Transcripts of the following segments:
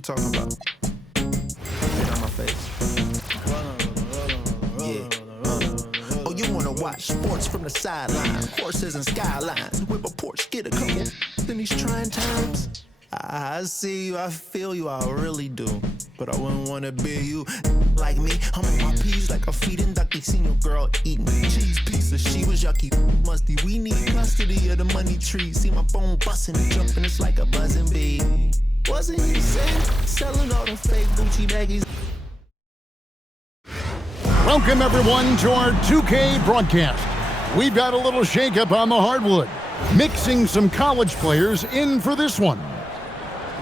you talking about? Get on my face. Yeah. Oh, you wanna watch sports from the sideline? Horses and skylines. Whip a Porsche, get a couple in these trying times. I see you, I feel you, I really do. But I wouldn't wanna be you like me. I'm on my P's like a feeding ducky. Seen your girl eating cheese pieces. She was yucky, musty. We need custody of the money tree. See my phone busting and jumping, it's like a buzzing bee. Wasn't you saying selling all them fake Gucci baggies? Welcome everyone to our 2K broadcast. We've got a little shakeup on the hardwood, mixing some college players in for this one.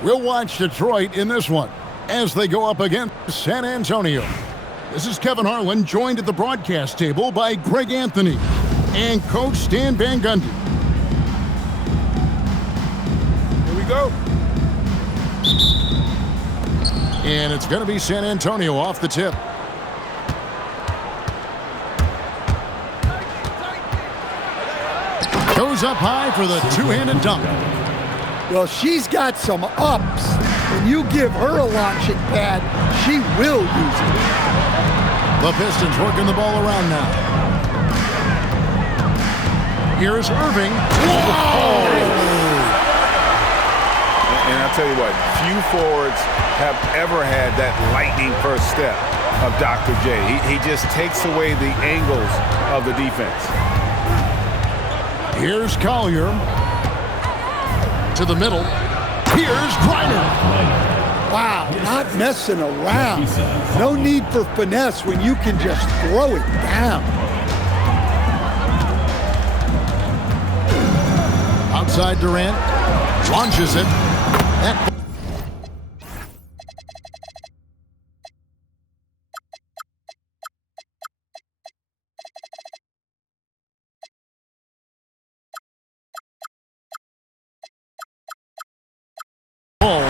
We'll watch Detroit in this one as they go up against San Antonio. This is Kevin Harlan, joined at the broadcast table by Greg Anthony and Coach Stan Van Gundy. Here we go. And it's going to be San Antonio off the tip. Goes up high for the two-handed dunk. Well, she's got some ups. When you give her a launching pad, she will use it. The Pistons working the ball around now. Here's Irving. Whoa! And I'll tell you what, few forwards have ever had that lightning first step of Dr. J. He just takes away the angles of the defense. Here's Collier. To the middle. Here's Griner. Wow, not messing around. No need for finesse when you can just throw it down. Outside Durant. Launches it. That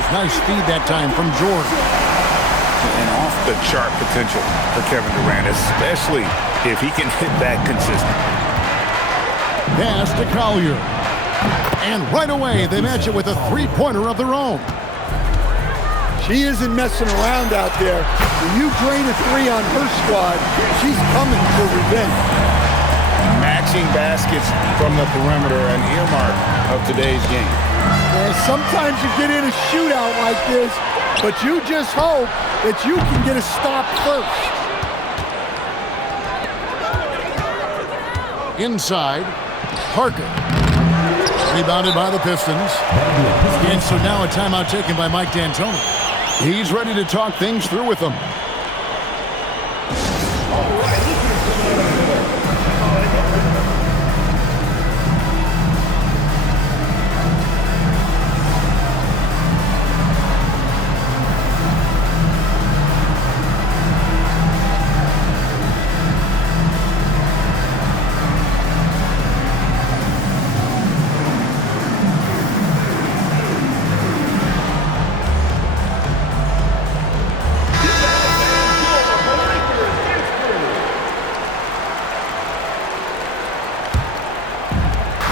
nice feed that time from Jordan. And off the chart potential for Kevin Durant, especially if he can hit that consistently. Pass to Collier. And right away, they match it with a three-pointer of their own. She isn't messing around out there. When you drain a three on her squad, she's coming for revenge. Matching baskets from the perimeter, an earmark of today's game. And sometimes you get in a shootout like this, but you just hope that you can get a stop first. Inside, Parker. Rebounded by the Pistons. And so now a timeout taken by Mike D'Antoni. He's ready to talk things through with them.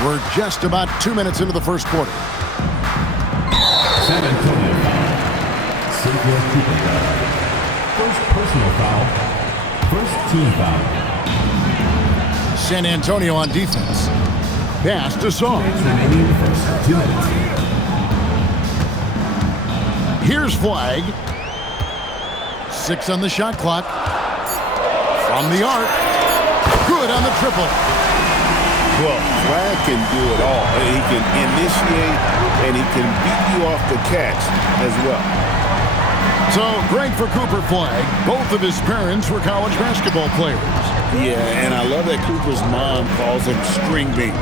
We're just about 2 minutes into the first quarter. San Antonio foul. Cynthia Cooper. First personal foul. First team foul. San Antonio on defense. Pass to Song. Remaining first 2 minutes. Here's Flag. 6 on the shot clock. From the arc. Good on the triple. Well, Flag can do it all. He can initiate, and he can beat you off the catch as well. So, great for Cooper Flag. Both of his parents were college basketball players. Yeah, and I love that Cooper's mom calls him String Bean.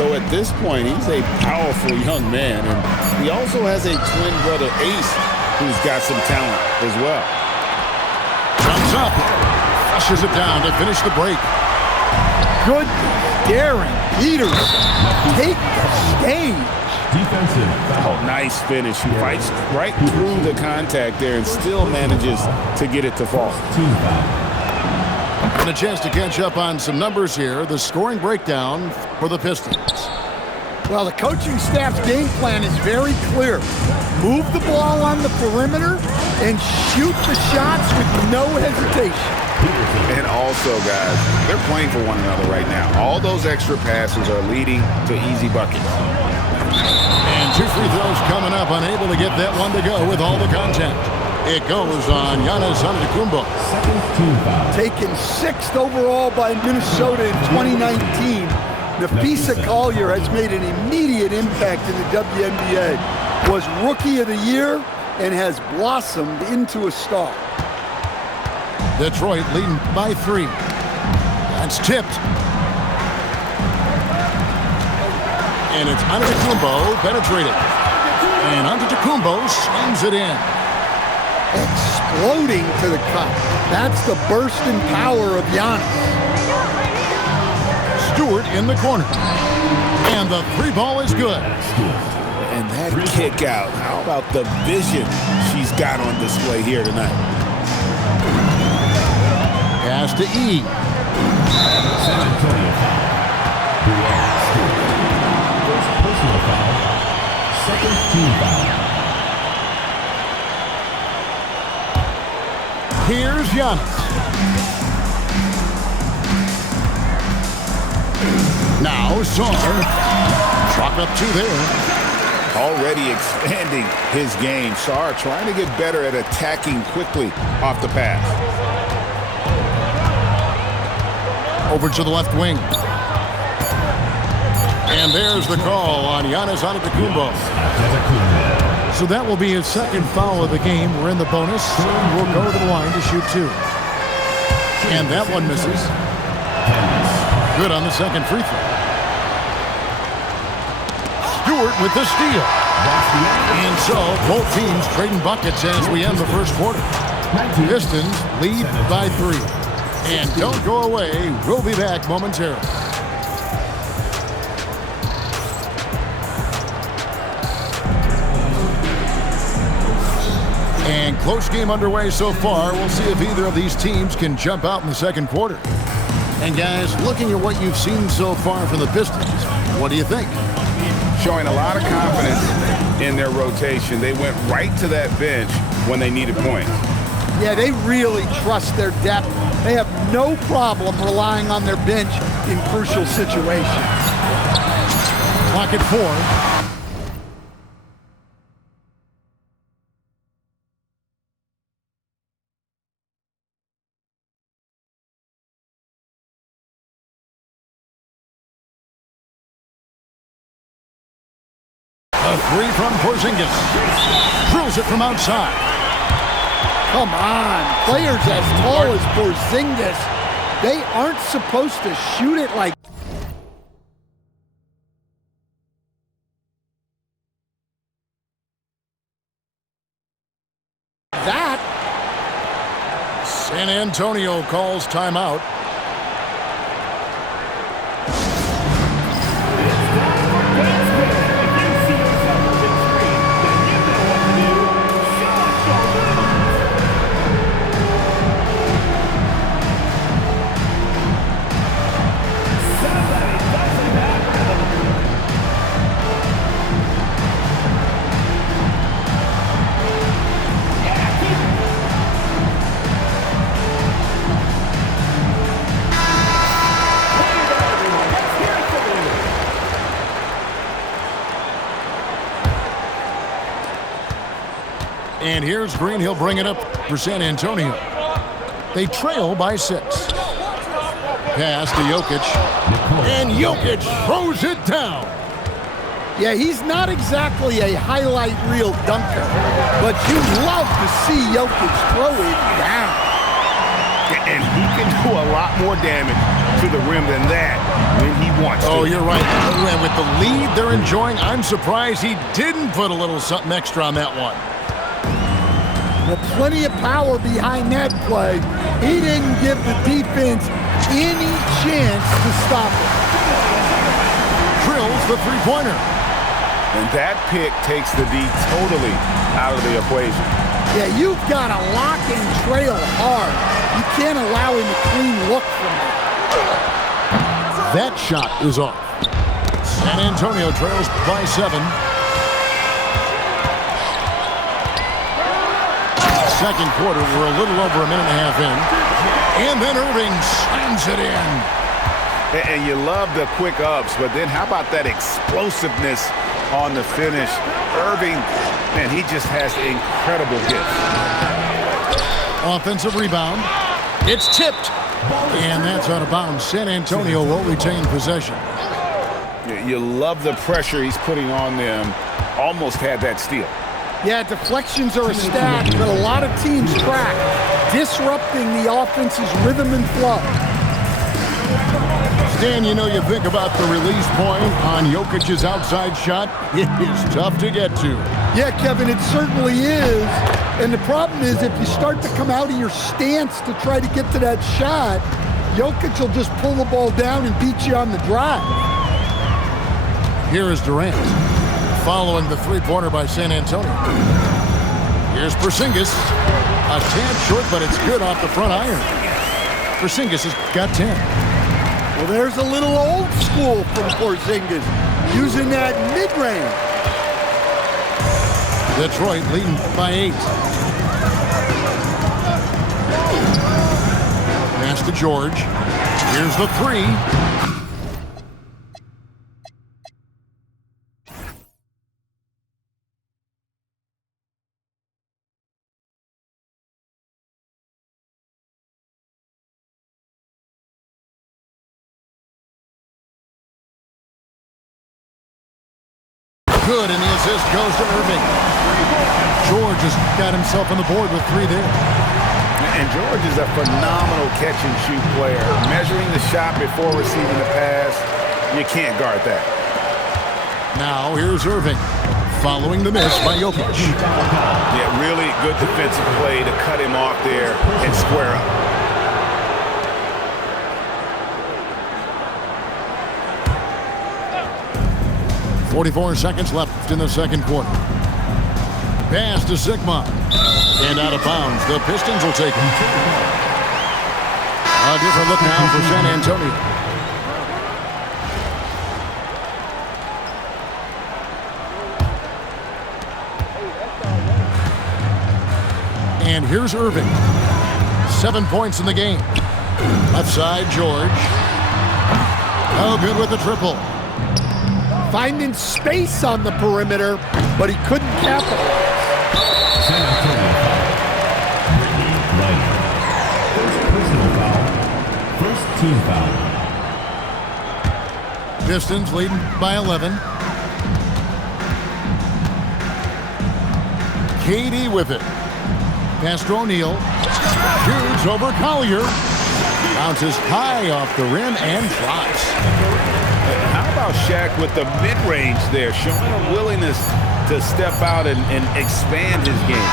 Though at this point, he's a powerful young man. And he also has a twin brother, Ace, who's got some talent as well. Comes up. Flushes it down to finish the break. Good daring. Peters, take the stage. Defensive foul. Oh, nice finish. He fights right through the contact there and still manages to get it to fall. Team foul. And a chance to catch up on some numbers here. The scoring breakdown for the Pistons. Well, the coaching staff's game plan is very clear. Move the ball on the perimeter and shoot the shots with no hesitation. And also, guys, they're playing for one another right now. All those extra passes are leading to easy buckets. And 2 free throws coming up, unable to get that one to go with all the contact. It goes on Giannis Antetokounmpo. Second team foul. Taken 6th overall by Minnesota in 2019, Nafisa Collier has made an immediate impact in the WNBA. Was Rookie of the Year and has blossomed into a star. Detroit leading by 3. That's tipped. And it's Antetokounmpo penetrated. And Antetokounmpo slams it in. Exploding to the cup. That's the bursting power of Giannis. Stewart in the corner. And the 3 ball is good. And that kick out, how about the vision she's got on display here tonight? Pass to E. San Antonio foul. Breanna Stewart. First personal foul. Second team foul. Here's Giannis. Now Sarr. Chalk up 2 there. Already expanding his game. Sarr trying to get better at attacking quickly off the pass. Over to the left wing. And there's the call on Giannis Antetokounmpo. So that will be his 2nd foul of the game. We're in the bonus, and we'll go to the line to shoot 2. And that one misses. Good on the 2nd free throw. Stewart with the steal. And so both teams trading buckets as we end the first quarter. Pistons lead by 3. And don't go away. We'll be back momentarily. And close game underway so far. We'll see if either of these teams can jump out in the 2nd quarter. And guys, looking at what you've seen so far from the Pistons, what do you think? Showing a lot of confidence in their rotation. They went right to that bench when they needed points. Yeah, they really trust their depth. They have no problem relying on their bench in crucial situations. Clock at 4. A 3 from Porzingis. Drills it from outside. Come on, players as tall as Porzingis, they aren't supposed to shoot it like that. San Antonio calls timeout. And here's Green. He'll bring it up for San Antonio. They trail by 6. Pass to Jokic. And Jokic throws it down. Yeah, he's not exactly a highlight reel dunker, but you love to see Jokic throw it down. And he can do a lot more damage to the rim than that when he wants to. Oh, you're right. And with the lead they're enjoying, I'm surprised he didn't put a little something extra on that one. Well, plenty of power behind that play. He didn't give the defense any chance to stop it. Drills the three-pointer. And that pick takes the D totally out of the equation. Yeah, you've got to lock and trail hard. You can't allow him a clean look from that. That shot is off. San Antonio trails by 7. Second quarter, we're a little over a minute and a half in. And then Irving slams it in. And you love the quick ups, but then how about that explosiveness on the finish? Irving, man, he just has incredible gifts. Offensive rebound. It's tipped. And that's out of bounds. San Antonio will retain possession. You love the pressure he's putting on them. Almost had that steal. Yeah, deflections are a stat that a lot of teams track, disrupting the offense's rhythm and flow. Stan, you know, you think about the release point on Jokic's outside shot. It is tough to get to. Yeah, Kevin, it certainly is. And the problem is if you start to come out of your stance to try to get to that shot, Jokic will just pull the ball down and beat you on the drive. Here is Durant, following the three-pointer by San Antonio. Here's Porzingis. A tad short, but it's good off the front iron. Porzingis has got 10. Well, there's a little old school from Porzingis, using that mid-range. Detroit leading by 8. Pass to George. Here's the 3. Good, and the assist goes to Irving. George has got himself on the board with 3 there. And George is a phenomenal catch-and-shoot player. Measuring the shot before receiving the pass, you can't guard that. Now here's Irving, following the miss by Jokic. Yeah, really good defensive play to cut him off there and square up. 44 seconds left in the second quarter. Pass to Sigma. And out of bounds. The Pistons will take it. A different look now for San Antonio. And here's Irving. 7 points in the game. Left side, George. Oh, good with the triple. Finding space on the perimeter, but he couldn't capitalize. San Antonio foul. Brittany Griner. First personal foul. First team foul. Pistons leading by 11. KD with it. Pass to O'Neal. Shoots over Collier. Bounces high off the rim and drops. How about Shaq with the mid-range there, showing a willingness to step out and expand his game.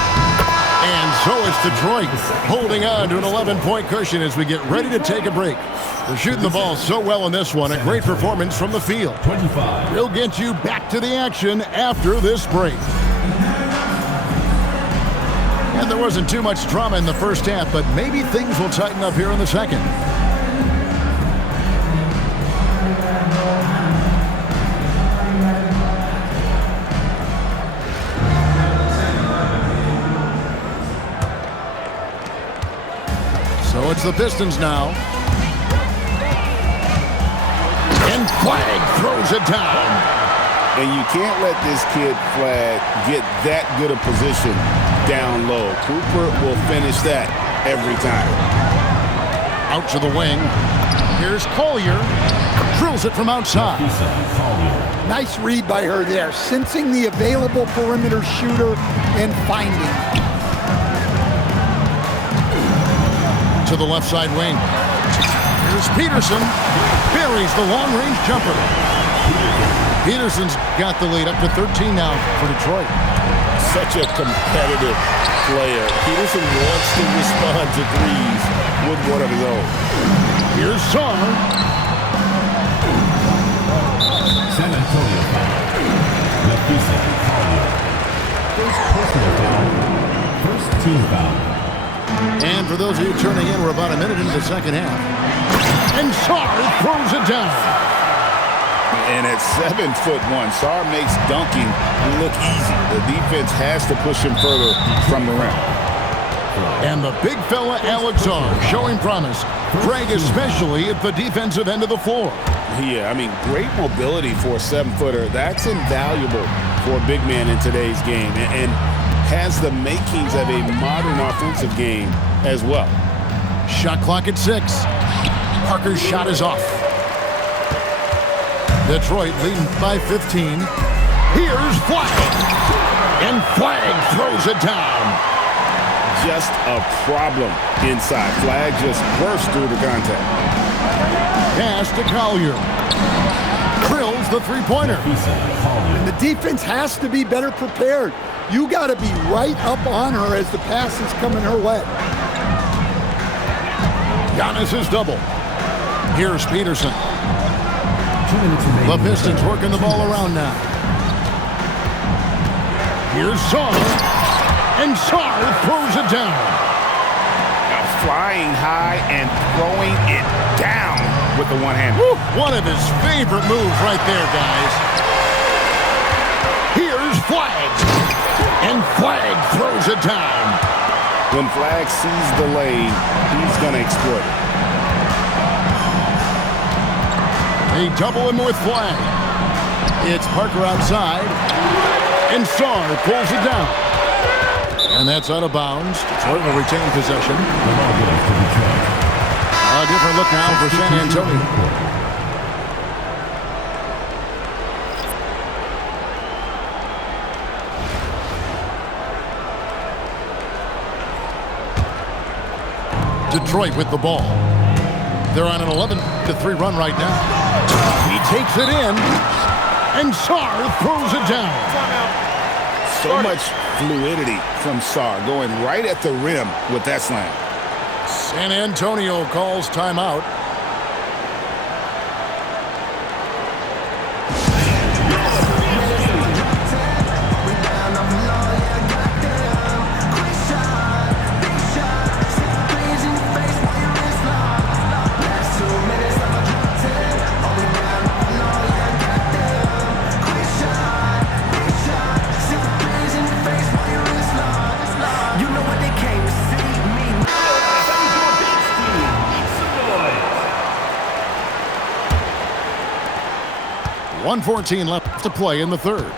And so is Detroit, holding on to an 11-point cushion as we get ready to take a break. They're shooting the ball so well in this one. A great performance from the field. 25. We'll get you back to the action after this break. And there wasn't too much drama in the first half, but maybe things will tighten up here in the second. So it's the Pistons now. And Flag throws it down. And you can't let this kid, Flag, get that good a position down low. Cooper will finish that every time. Out to the wing. Here's Collier. Drills it from outside. Nice read by her there, sensing the available perimeter shooter and finding. To the left side wing. Here's Peterson. Buries the long-range jumper. Peterson's got the lead up to 13 now for Detroit. Such a competitive player. Peterson wants to respond to threes with one of his own. Here's Sarr. San Antonio foul. Lapisa Collier. First personal foul. First team foul. And for those of you turning in, we're about a minute into the second half. And Sarr throws it down. And at 7'1", Sarr makes dunking look easy. The defense has to push him further from the rim. And the big fella, Alex Sarr, showing promise. Craig, especially at the defensive end of the floor. Yeah, I mean, great mobility for a 7-footer. That's invaluable for a big man in today's game, and has the makings of a modern offensive game as well. Shot clock at 6. Parker's shot is off. Detroit leading by 15. Here's Flagg. And Flagg throws it down. Just a problem inside. Flagg just burst through the contact. Pass to Collier. Drills the three-pointer. And the defense has to be better prepared. You got to be right up on her as the pass is coming her way. Giannis is double. Here's Peterson. 2 minutes remaining. The Pistons working the ball around now. Here's Sarr. And Sarr throws it down. Flying high and throwing it down with the one-hand. One of his favorite moves right there, guys. Here's Flagg. And Flagg throws it down. When Flagg sees the lane, he's going to exploit it. They double him with Flagg. It's Parker outside. And Sarr pulls it down. And that's out of bounds. Detroit will retain possession. A different look now for San Antonio. Detroit with the ball. They're on an 11-3 run right now. He takes it in. And Sarr throws it down. So much fluidity from Sarr, going right at the rim with that slam. San Antonio calls timeout. You know what they came to see me. 1:14 left to play in the third.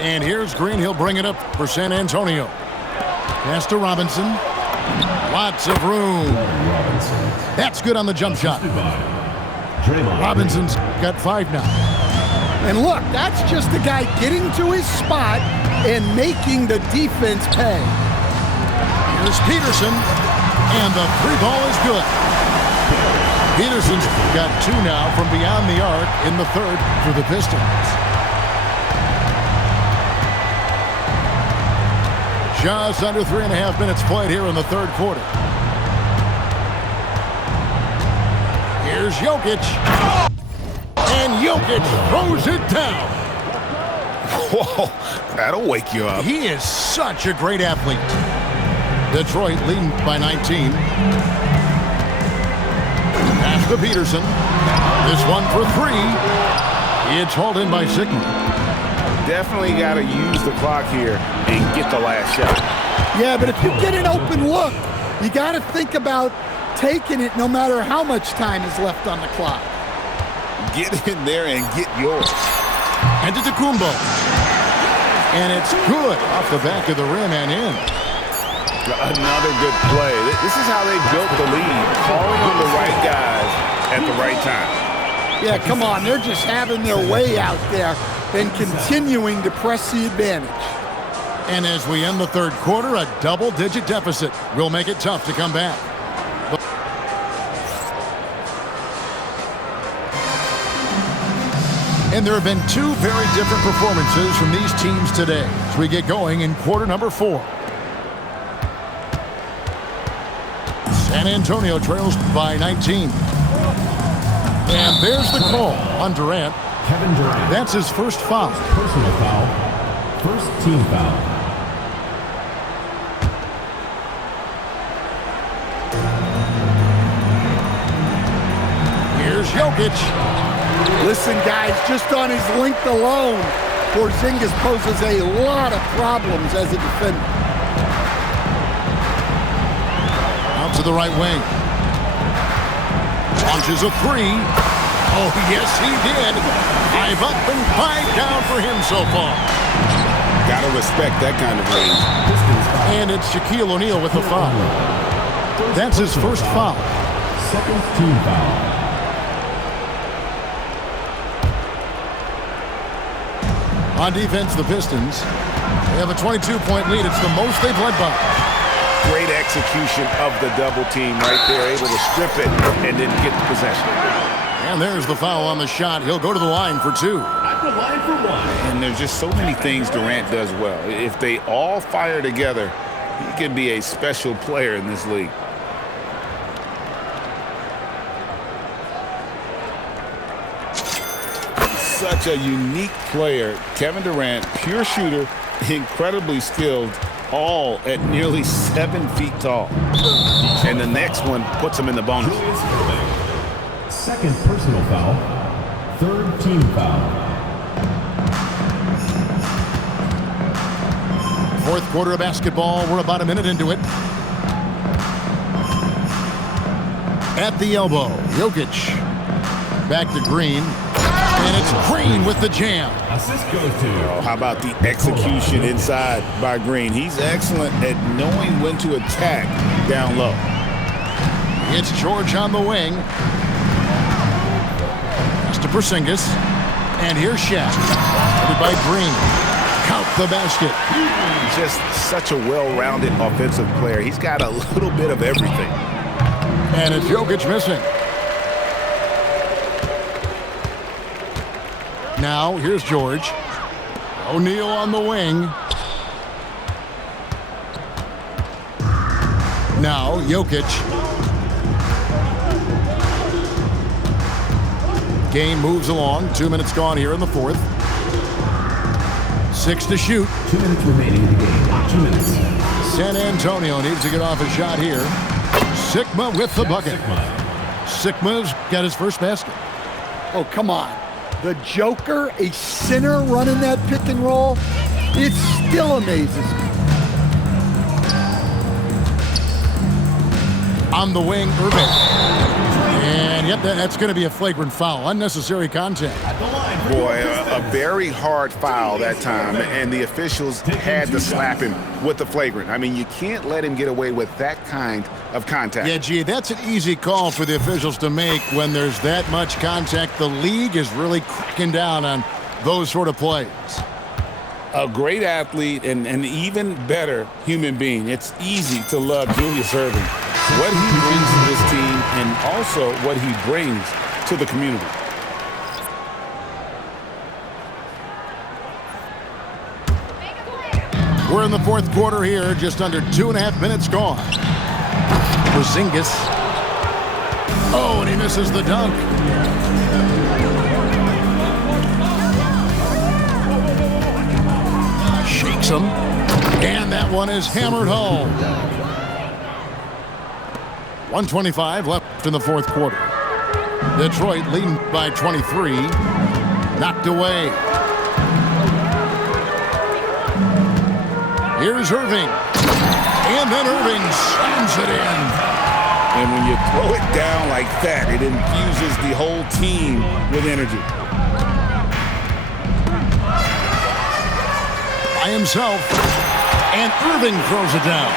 And here's Green. He'll bring it up for San Antonio. Pass to Robinson. Lots of room. That's good on the jump shot. Robinson's got 5 now. And look, that's just the guy getting to his spot and making the defense pay. Here's Peterson. And the 3-ball is good. Peterson's got 2 now from beyond the arc in the third for the Pistons. Just under 3.5 minutes played here in the third quarter. Here's Jokic. And Jokic throws it down. Whoa, that'll wake you up. He is such a great athlete. Detroit leading by 19. Pass to Peterson. This one for 3. It's hauled in by Sigma. Definitely got to use the clock here and get the last shot. Yeah, but if you get an open look, you got to think about taking it no matter how much time is left on the clock. Get in there and get yours. And to Kumbo. And it's good off the back of the rim and in. Another good play. This is how they built the lead, calling on the right guys at the right time. Yeah, come on. They're just having their way out there and continuing to press the advantage. And as we end the third quarter, a double-digit deficit will make it tough to come back. And there have been 2 very different performances from these teams today as we get going in quarter number 4. San Antonio trails by 19. And there's the call on Durant. Kevin Durant. That's his first foul. Personal foul. First team foul. Here's Jokic. Listen, guys, just on his length alone, Porzingis poses a lot of problems as a defender. Out to the right wing. Launches a three. Oh, yes, he did. 5 up and 5 down for him so far. Gotta respect that kind of range. And it's Shaquille O'Neal with the foul. That's his first foul. Second team foul. On defense, the Pistons, they have a 22-point lead. It's the most they've led by. Great execution of the double team right there, able to strip it and then get the possession. And there's the foul on the shot. He'll go to the line for 2. At the line for 1. And there's just so many things Durant does well. If they all fire together, he can be a special player in this league. Such a unique player. Kevin Durant, pure shooter, incredibly skilled, all at nearly 7 feet tall. And the next one puts him in the bonus. Julius Erving. Second personal foul. Third team foul. Fourth quarter of basketball. We're about a minute into it. At the elbow, Jokic. Back to Green. And it's Green with the jam. Assist goes to. Oh, how about the execution inside by Green? He's excellent at knowing when to attack down low. It's George on the wing. Pass to Porzingis. And here's Shaq. Headed by Green. Count the basket. Just such a well-rounded offensive player. He's got a little bit of everything. And it's Jokic missing. Now, here's George. O'Neal on the wing. Now, Jokic. Game moves along. 2 minutes gone here in the fourth. 6 to shoot. 2 minutes remaining in the game. 2 minutes. San Antonio needs to get off a shot here. Sigma with the bucket. Sigma's got his first basket. Oh, come on. The Joker, a center running that pick and roll, it still amazes me. On the wing, Irving. And yep, that's going to be a flagrant foul. Unnecessary contact. Boy, a very hard foul that time, and the officials had to slap him with the flagrant. I mean, you can't let him get away with that kind of contact. Yeah, gee, that's an easy call for the officials to make when there's that much contact. The league is really cracking down on those sort of plays. A great athlete and an even better human being. It's easy to love Julius Erving. What he brings to this team and also what he brings to the community. We're in the fourth quarter here, just under 2.5 minutes gone. Porzingis. Oh, and he misses the dunk. Shakes him. And that one is hammered home. 1:25 left in the fourth quarter. Detroit leading by 23. Knocked away. Here's Irving. And then Irving slams it in. And when you throw it down like that, it infuses the whole team with energy. By himself. And Irving throws it down.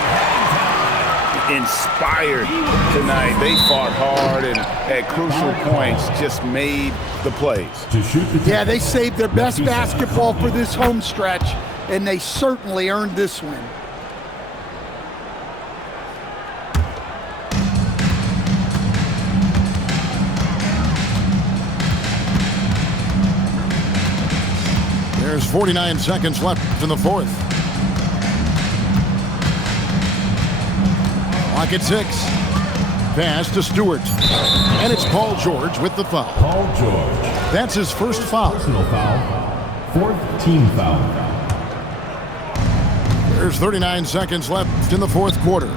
Inspired tonight. They fought hard and at crucial points just made the plays. To shoot the Yeah, they saved their best basketball for this home stretch, and they certainly earned this win. There's 49 seconds left in the fourth. Clock at 6. Pass to Stewart. And it's Paul George with the foul. Paul George. That's his first foul. Personal foul. Fourth team foul. There's 39 seconds left in the fourth quarter.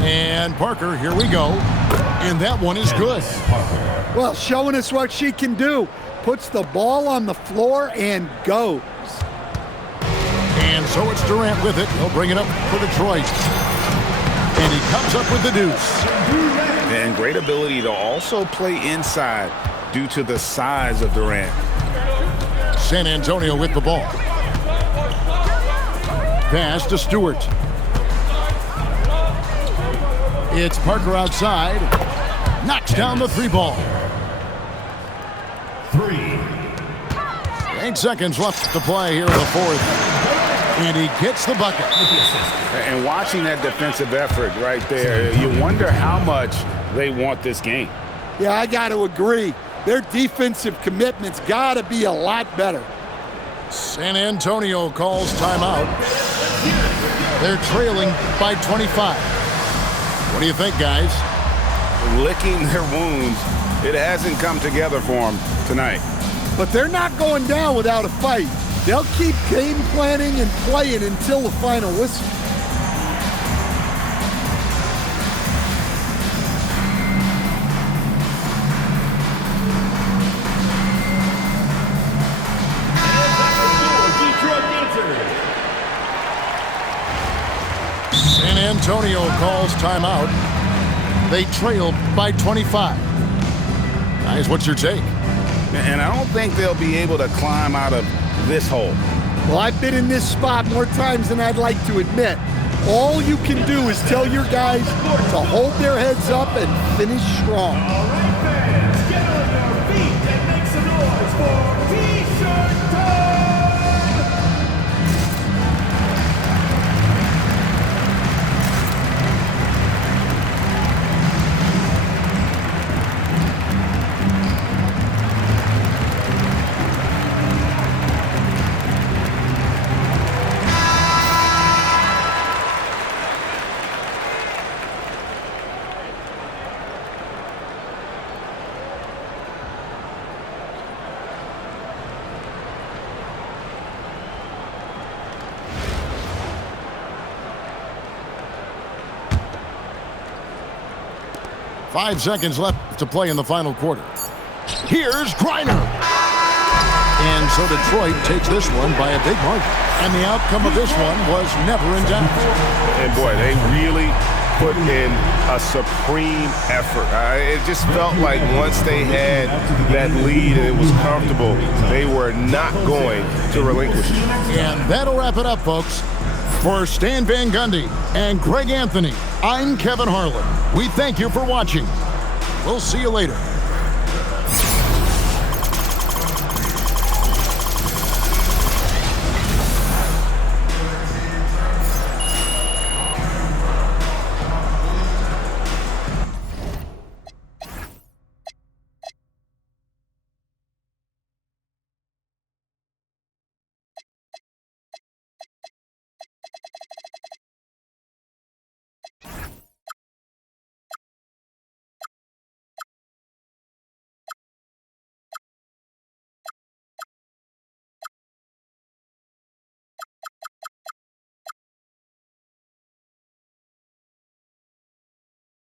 And Parker, here we go. And that one is good. Well, showing us what she can do. Puts the ball on the floor and goes. And so it's Durant with it. He'll bring it up for Detroit. And he comes up with the deuce. And great ability to also play inside due to the size of Durant. San Antonio with the ball. Pass to Stewart. It's Parker outside. Knocks down the three ball. 3. 8 seconds left to play here in the fourth. And he gets the bucket. And watching that defensive effort right there, you wonder how much they want this game. Yeah, I got to agree. Their defensive commitment's got to be a lot better. San Antonio calls timeout. They're trailing by 25. What do you think, guys? Licking their wounds. It hasn't come together for them tonight. But they're not going down without a fight. They'll keep game planning and playing until the final whistle. San Antonio calls timeout. They trailed by 25. Guys, what's your take? And I don't think they'll be able to climb out of this hole. Well, I've been in this spot more times than I'd like to admit. All you can do is tell your guys to hold their heads up and finish strong. All right, fans, get on your feet and make some noise for T-shirt time! Five seconds left to play in the final quarter. Here's Griner. And so Detroit takes this one by a big margin. And the outcome of this one was never in doubt. And boy, they really put in a supreme effort. It just felt like once they had that lead and it was comfortable, they were not going to relinquish it. And that'll wrap it up, folks. For Stan Van Gundy and Greg Anthony, I'm Kevin Harlan. We thank you for watching. We'll see you later.